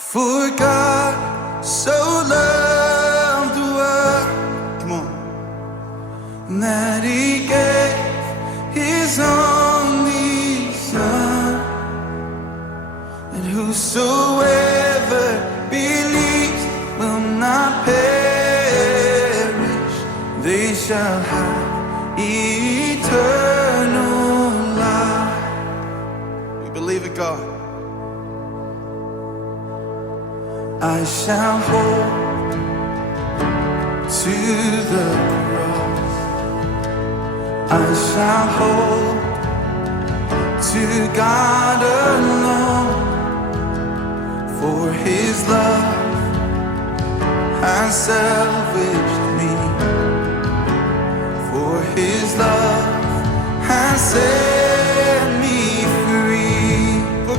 For God so loved the world, come on, that He gave His only Son, and whosoever believes will not perish, they shall have eternal life. We believe it, God. I shall hold to the cross. I shall hold to God alone, for His love has salvaged me, for His love has set me free. For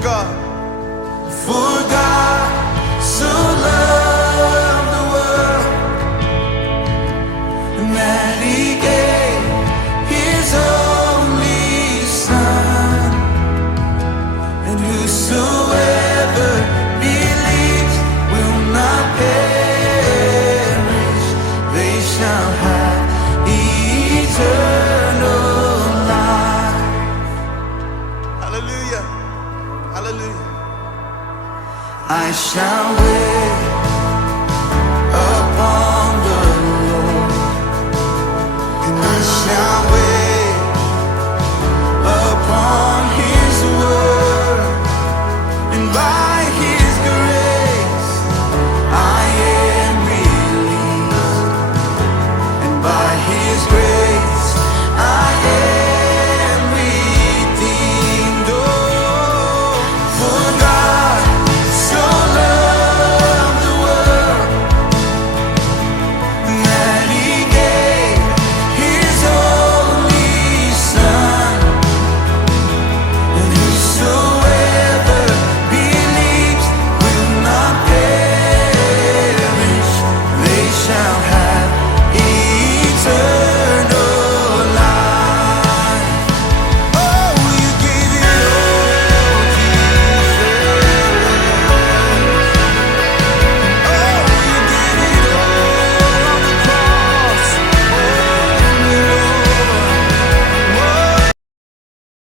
God so loved the world, that He gave His only Son, and whosoever believes will not perish, they shall have eternal life. Hallelujah, hallelujah. I shall wait upon the Lord, and I shall